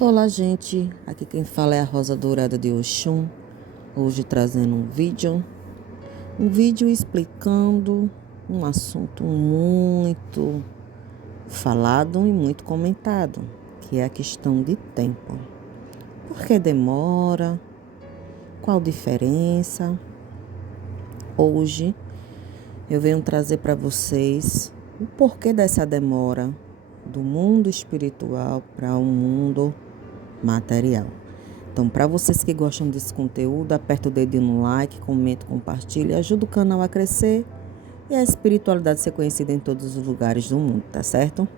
Olá, gente. Aqui quem fala é a Rosa Dourada de Oxum. Hoje trazendo um vídeo explicando um assunto muito falado e muito comentado, que é a questão de tempo. Por que demora? Qual diferença? Hoje eu venho trazer para vocês o porquê dessa demora do mundo espiritual para o mundo material. Então, para vocês que gostam desse conteúdo, aperta o dedinho no like, comenta, compartilha, ajuda o canal a crescer e a espiritualidade ser conhecida em todos os lugares do mundo, tá certo?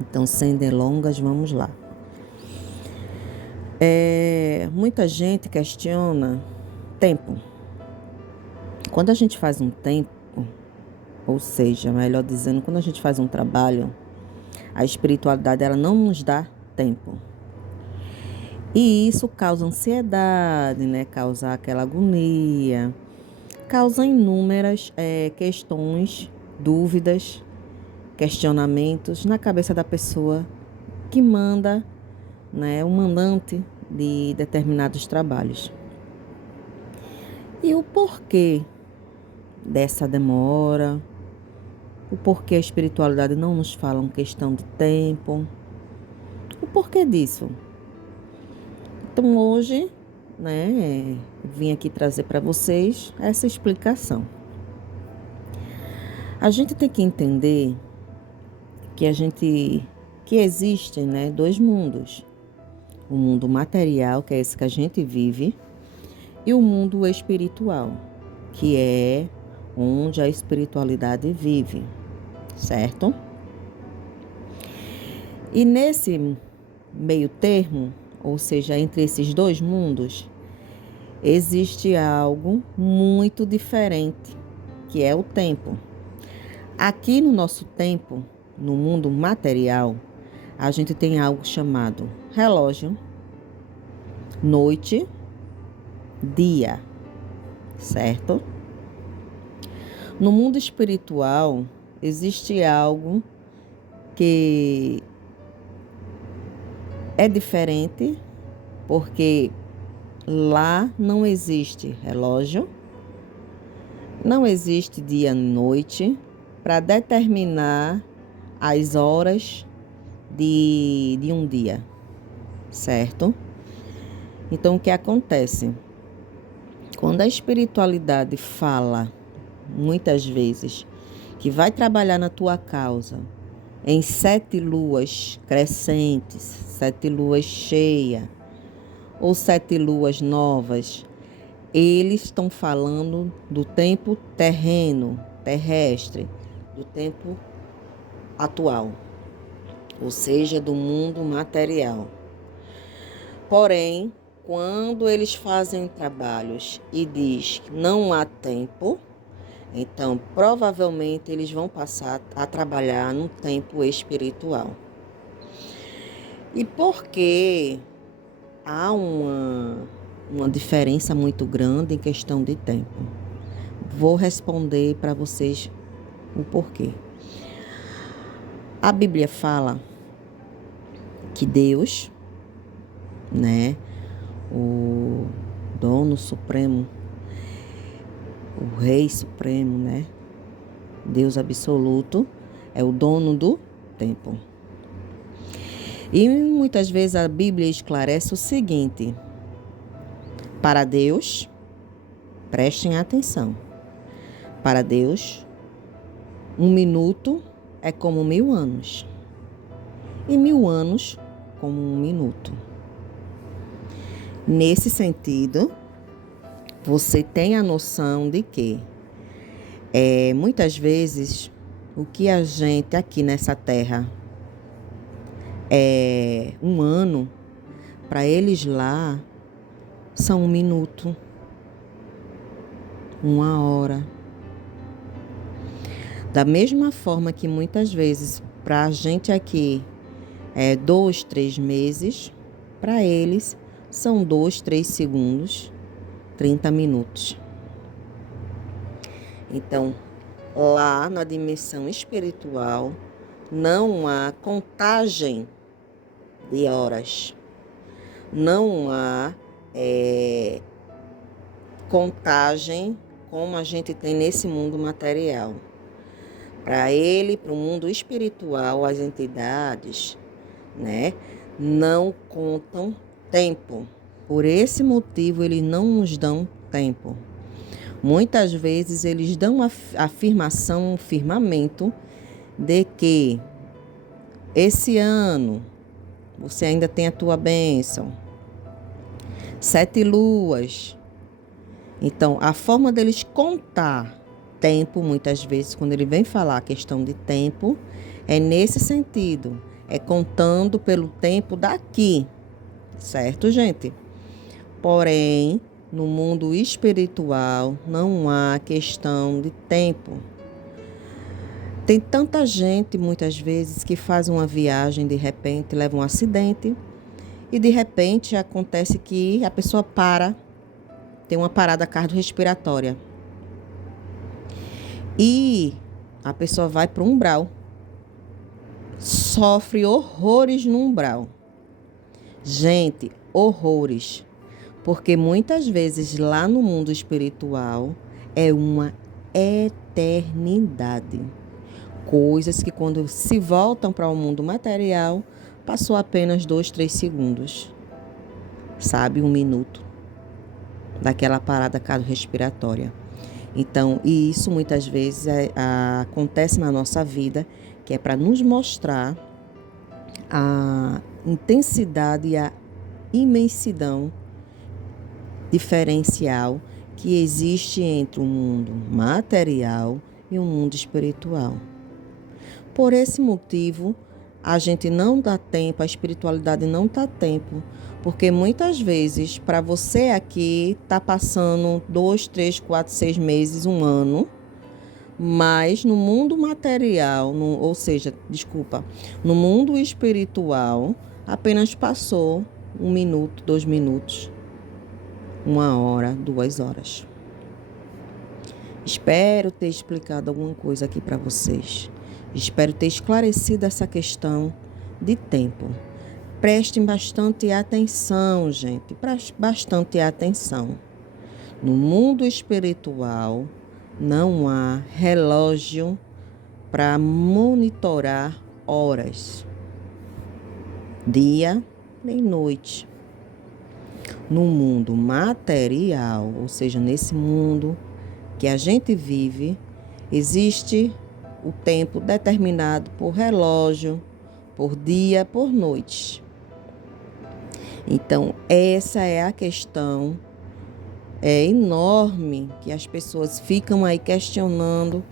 Então, sem delongas, vamos lá. Muita gente questiona tempo. Quando a gente faz um tempo, ou seja, melhor dizendo, quando a gente faz um trabalho, a espiritualidade ela não nos dá tempo. E isso causa ansiedade, né? Causa aquela agonia, causa inúmeras questões, dúvidas, questionamentos na cabeça da pessoa que manda, né? O mandante de determinados trabalhos. E o porquê dessa demora, o porquê a espiritualidade não nos fala uma questão de tempo, o porquê disso. Então hoje, né, vim aqui trazer para vocês essa explicação. A gente tem que entender que existem, né, dois mundos. O mundo material, que é esse que a gente vive, e o mundo espiritual, que é onde a espiritualidade vive, certo? E nesse meio termo, ou seja, entre esses dois mundos, existe algo muito diferente, que é o tempo. Aqui no nosso tempo, no mundo material, a gente tem algo chamado relógio, noite, dia, certo? No mundo espiritual, existe algo que é diferente, porque lá não existe relógio, não existe dia e noite para determinar as horas de um dia, certo? Então, o que acontece? Quando a espiritualidade fala, muitas vezes, que vai trabalhar na tua causa em 7 luas crescentes, 7 luas cheias ou 7 luas novas, eles estão falando do tempo terreno, terrestre, do tempo atual, ou seja, do mundo material. Porém, quando eles fazem trabalhos e diz que não há tempo, então provavelmente eles vão passar a trabalhar no tempo espiritual. E por que há uma diferença muito grande em questão de tempo? Vou responder para vocês o porquê. A Bíblia fala que Deus, né, o dono supremo, o rei supremo, né, Deus absoluto, é o dono do tempo. E muitas vezes a Bíblia esclarece o seguinte: para Deus, prestem atenção, para Deus, 1 minuto é como 1000 anos, e 1000 anos como 1 minuto. Nesse sentido, você tem a noção de que muitas vezes o que a gente aqui nessa terra é 1 ano, para eles lá são 1 minuto, 1 hora. Da mesma forma que muitas vezes para a gente aqui 2, 3 meses, para eles são 2, 3 segundos, 30 minutos. Então, lá na dimensão espiritual, não há contagem de horas. não há contagem como a gente tem nesse mundo material. Para ele, para o mundo espiritual, as entidades, né, não contam tempo. Por esse motivo, eles não nos dão tempo. Muitas vezes, eles dão a afirmação, um firmamento, de que esse ano você ainda tem a tua bênção. 7 luas. Então, a forma deles contar tempo, muitas vezes, quando ele vem falar a questão de tempo, é nesse sentido. É contando pelo tempo daqui. Certo, gente? Porém, no mundo espiritual, não há questão de tempo. Tem tanta gente, muitas vezes, que faz uma viagem, de repente, leva um acidente, e de repente acontece que a pessoa tem uma parada cardiorrespiratória. E a pessoa vai para o umbral. Sofre horrores no umbral. Gente, horrores. Porque muitas vezes lá no mundo espiritual é uma eternidade. Coisas que quando se voltam para o mundo material, passou apenas 2, 3 segundos. Sabe? 1 minuto. Daquela parada cardiorrespiratória. Então, e isso muitas vezes acontece na nossa vida, que é para nos mostrar a intensidade e a imensidão diferencial que existe entre o mundo material e o mundo espiritual. Por esse motivo, a gente não dá tempo, a espiritualidade não dá tempo, porque muitas vezes, para você aqui, está passando 2, 3, 4, 6 meses, 1 ano, mas no mundo material, no mundo espiritual, apenas passou 1 minuto, 2 minutos, 1 hora, 2 horas. Espero ter explicado alguma coisa aqui para vocês. Espero ter esclarecido essa questão de tempo. Prestem bastante atenção, gente. Bastante atenção. No mundo espiritual, não há relógio para monitorar horas, dia nem noite. No mundo material, ou seja, nesse mundo que a gente vive, existe o tempo determinado por relógio, por dia, por noite. Então, essa é a questão enorme que as pessoas ficam aí questionando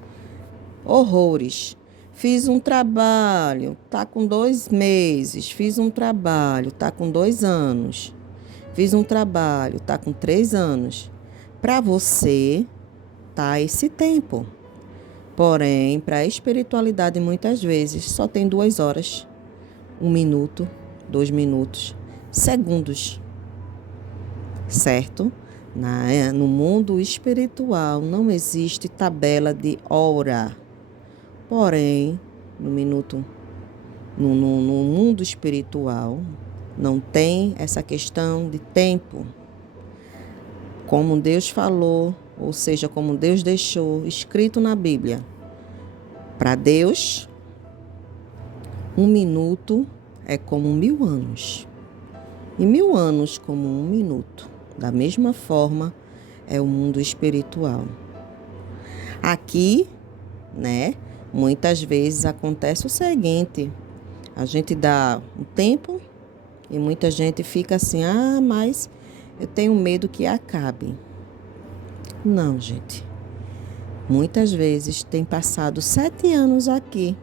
horrores. Fiz um trabalho, tá com 2 meses. Fiz um trabalho, tá com 2 anos. Fiz um trabalho, tá com 3 anos. Para você, tá esse tempo. Porém, para a espiritualidade, muitas vezes, só tem 2 horas, 1 minuto, 2 minutos, segundos. Certo? No mundo espiritual, não existe tabela de hora. Porém, no mundo espiritual, não tem essa questão de tempo. Como Deus falou, ou seja, como Deus deixou escrito na Bíblia. Para Deus, 1 minuto é como 1000 anos. E 1000 anos como 1 minuto. Da mesma forma, é o mundo espiritual. Aqui, né, muitas vezes acontece o seguinte: a gente dá um tempo e muita gente fica assim, mas eu tenho medo que acabe. Não, gente. Muitas vezes tem passado 7 anos aqui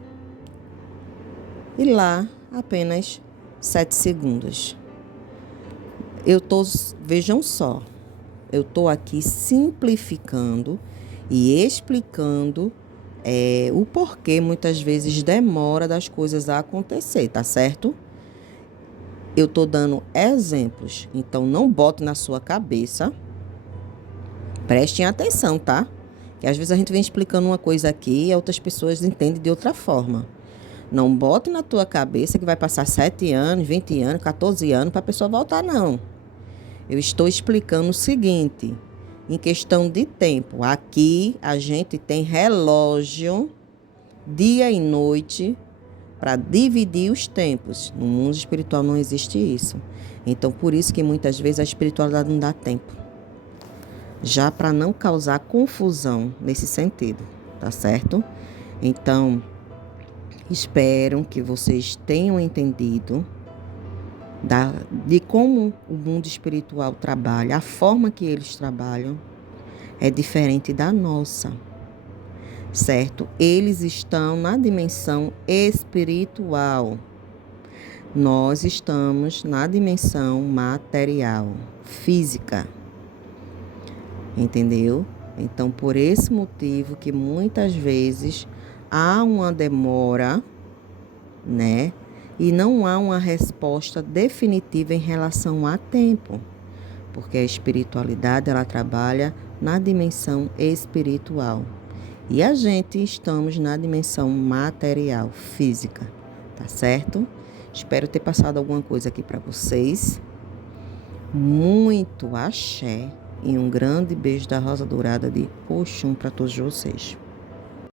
e lá apenas 7 segundos. Vejam só, eu estou aqui simplificando e explicando o porquê muitas vezes demora das coisas a acontecer, tá certo? Eu estou dando exemplos, então não bote na sua cabeça. Prestem atenção, tá? Que às vezes a gente vem explicando uma coisa aqui e outras pessoas entendem de outra forma. Não bote na tua cabeça que vai passar 7 anos, 20 anos, 14 anos para a pessoa voltar, não. Eu estou explicando o seguinte, em questão de tempo. Aqui a gente tem relógio, dia e noite, para dividir os tempos. No mundo espiritual não existe isso. Então, por isso que muitas vezes a espiritualidade não dá tempo. Já para não causar confusão nesse sentido, tá certo? Então, espero que vocês tenham entendido de como o mundo espiritual trabalha, a forma que eles trabalham é diferente da nossa, certo? Eles estão na dimensão espiritual. Nós estamos na dimensão material, física. Entendeu? Então, por esse motivo que muitas vezes há uma demora, né? E não há uma resposta definitiva em relação a tempo. Porque a espiritualidade, ela trabalha na dimensão espiritual. E a gente estamos na dimensão material, física. Tá certo? Espero ter passado alguma coisa aqui para vocês. Muito axé. E um grande beijo da Rosa Dourada de Oxum para todos vocês.